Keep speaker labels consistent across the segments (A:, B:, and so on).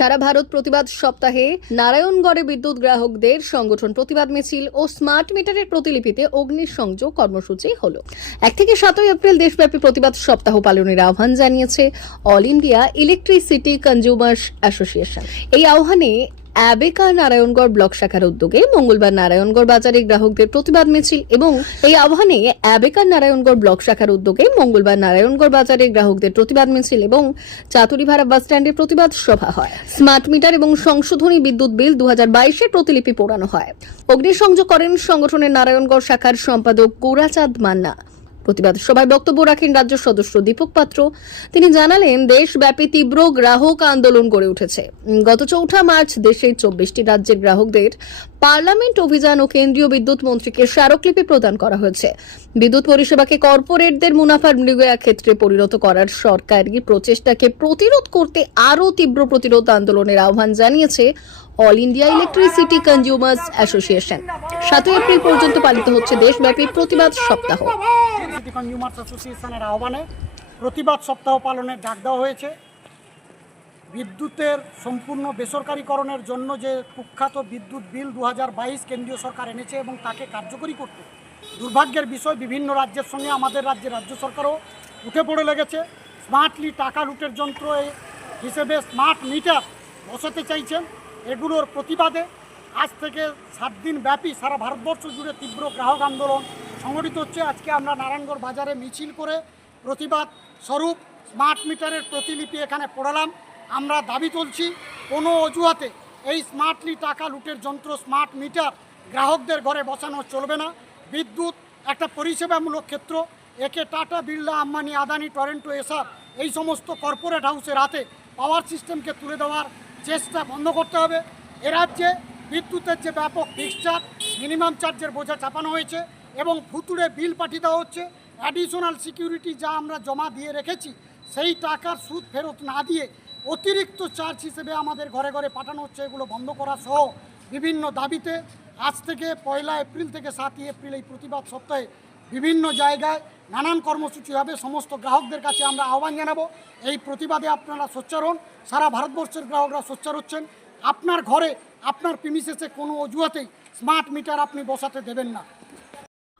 A: সারা ভারত প্রতিবাদ সপ্তাহে নারায়ণগড়ে বিদ্যুৎ গ্রাহকদের সংগঠন প্রতিবাদ মিছিল ও স্মার্ট মিটারের প্রতিলিপিতে অগ্নিসংযোগ কর্মসূচি হল। এক থেকে সাতই এপ্রিল দেশব্যাপী প্রতিবাদ সপ্তাহ পালনের আহ্বান জানিয়েছে all India electricity consumers association. এই আহ্বানে অ্যাবেকা নারায়ণগড় ব্লক শাখার উদ্যোগে মঙ্গলবার নারায়ণগড় বাজারে গ্রাহকদের প্রতিবাদ মিছিল এবং এই আহ্বানে অ্যাবেকা নারায়ণগড় ব্লক শাখার উদ্যোগে মঙ্গলবার নারায়ণগড় বাজারে গ্রাহকদের প্রতিবাদ মিছিল এবং চাতুরিভাড়া বাস স্ট্যান্ডে প্রতিবাদ সভা হয়। স্মার্ট মিটার এবং সংশোধনী বিদ্যুৎ বিল দু হাজার প্রতিলিপি পোড়ানো হয়। অগ্নিসংযোগ করেন সংগঠনের নারায়ণগড় শাখার সম্পাদক গৌরাচাঁদ মান্না। প্রতিবাদ। সভায় বক্তব্য রাখেন রাজ্য সদস্য দীপক পাত্র। তিনি জানালেন, দেশব্যাপী তীব্র গ্রাহক আন্দোলন গড়ে উঠেছে। গত চৌঠা মার্চ দেশের চব্বিশটি রাজ্যের গ্রাহকদের পার্লামেন্ট অভিযান ও কেন্দ্রীয় বিদ্যুৎ মন্ত্রীকে স্মারকলিপি প্রদান করা হয়েছে। বিদ্যুৎ পরিষেবাকে কর্পোরেটদের মুনাফার মৃগয়া ক্ষেত্রে পরিণত করার সরকারি প্রচেষ্টাকে প্রতিরোধ করতে আরও তীব্র প্রতিরোধ আন্দোলনের আহ্বান জানিয়েছে all India electricity consumers association. সাতই এপ্রিল পর্যন্ত পালিত হচ্ছে দেশব্যাপী প্রতিবাদ সপ্তাহ।
B: সিটি কনজিউমার্স অ্যাসোসিয়েশনের আহ্বানে প্রতিবাদ সপ্তাহ পালনের ডাক দেওয়া হয়েছে। বিদ্যুতের সম্পূর্ণ বেসরকারীকরণের জন্য যে কুখ্যাত বিদ্যুৎ বিল দু কেন্দ্রীয় সরকার এনেছে এবং তাকে কার্যকরী করতে, দুর্ভাগ্যের বিষয় বিভিন্ন রাজ্যের সঙ্গে আমাদের রাজ্যের রাজ্য সরকারও উঠে পড়ে লেগেছে। স্মার্টলি টাকা লুটের যন্ত্র হিসেবে স্মার্ট মিটার বসাতে চাইছেন। এগুলোর প্রতিবাদে আজ থেকে সাত দিন ব্যাপী সারা ভারতবর্ষ জুড়ে তীব্র গ্রাহক আন্দোলন সংগঠিত হচ্ছে। আজকে আমরা নারায়ণগড় বাজারে মিছিল করে প্রতিবাদ স্বরূপ স্মার্ট মিটারের প্রতিলিপি এখানে পড়ালাম। আমরা দাবি তুলছি, কোনো অজুহাতে এই স্মার্টলি টাকা লুটের যন্ত্র, স্মার্ট মিটার গ্রাহকদের ঘরে বসানো চলবে না। বিদ্যুৎ একটা পরিষেবামূলক ক্ষেত্র। একে টাটা, বিড়লা, আম্বানি, আদানি, টরেন্টো এসব এই সমস্ত কর্পোরেট হাউসের হাতে পাওয়ার সিস্টেমকে তুলে দেওয়ার চেষ্টা বন্ধ করতে হবে। এ রাজ্যে বিদ্যুতের যে ব্যাপক ফিক্স চার্জ মিনিমাম চার্জের বোঝা চাপানো হয়েছে। এবং ফুতুড়ে বিল পাঠিয়ে দেওয়া হচ্ছে। অ্যাডিশনাল সিকিউরিটি যা আমরা জমা দিয়ে রেখেছি, সেই টাকার সুদ ফেরত না দিয়ে অতিরিক্ত চার্জ হিসেবে আমাদের ঘরে ঘরে পাঠানো হচ্ছে। এগুলো বন্ধ করা সহ বিভিন্ন দাবিতে আজ থেকে পয়লা এপ্রিল থেকে সাতই এপ্রিল এই প্রতিবাদ সপ্তাহে বিভিন্ন জায়গায় নানান কর্মসূচি হবে। সমস্ত গ্রাহকদের কাছে আমরা আহ্বান জানাব। এই প্রতিবাদে আপনারা সোচ্চার হন। সারা ভারতবর্ষের গ্রাহকরা সোচ্চার হচ্ছেন। আপনার ঘরে আপনার প্রিমিসেসে কোনো অজুহাতেই স্মার্ট মিটার আপনি বসাতে দেবেন না।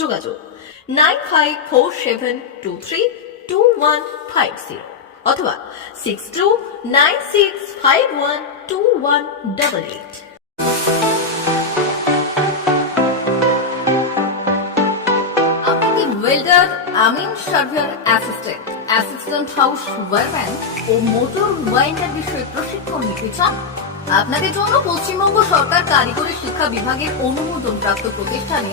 C: যোগাযোগ nine five four seven two three two one five zero অথবা six two nine six five one two one double eight. Welder আমিন surveyor assistant assistant house wireman ও মোটর ওয়াইন্ডার বিষয়ে প্রশিক্ষণ নিতে চান? আপনাদের জন্য পশ্চিমবঙ্গ সরকার কারিগরি শিক্ষা বিভাগের অনুমোদন প্রাপ্ত প্রতিষ্ঠানে